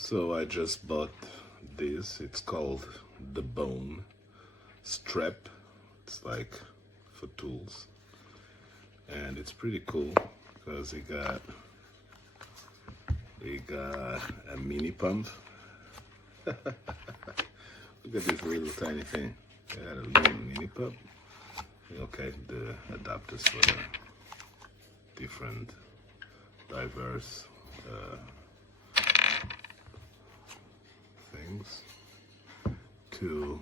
So I just bought this. It's called the bone strap. It's like for tools, and it's pretty cool because it got a mini pump. Look at this little tiny thing. It had a little mini pump. Okay, the adapters for the different diverse things. Two,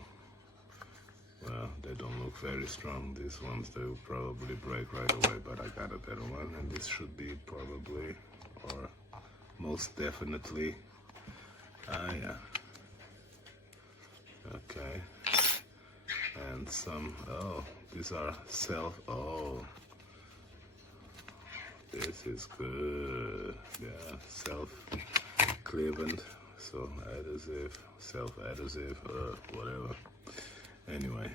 well, they don't look very strong. These ones, they will probably break right away, but I got a better one, and this should be probably, or most definitely, yeah. Okay. And some, oh, these are this is good. Yeah, self-cleavant, so adhesive, self-adhesive, whatever. Anyway,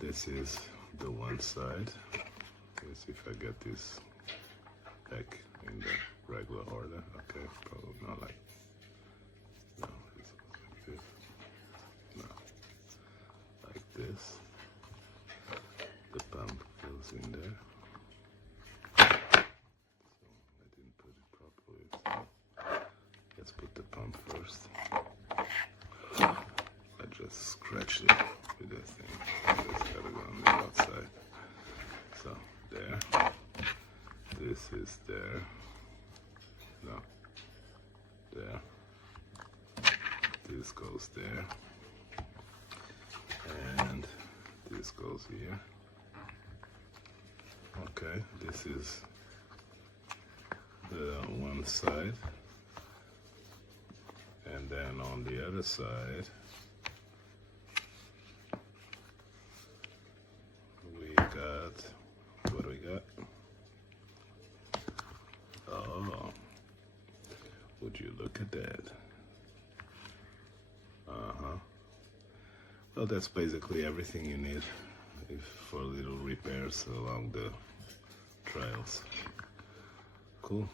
this is the one side. Let's see if I get this back in the regular order. Okay, probably not like, no, it's like this. No, like this. The pump goes in there. So I didn't put it properly. So let's put the pump first. I just scratched it with this thing. It's gotta go on the outside. So there. This is there. No. There. This goes there. And this goes here. Okay, this is the one side. And then on the other side, we got, what do we got? Oh, would you look at that? Well, that's basically everything you need for little repairs along the trails. Cool.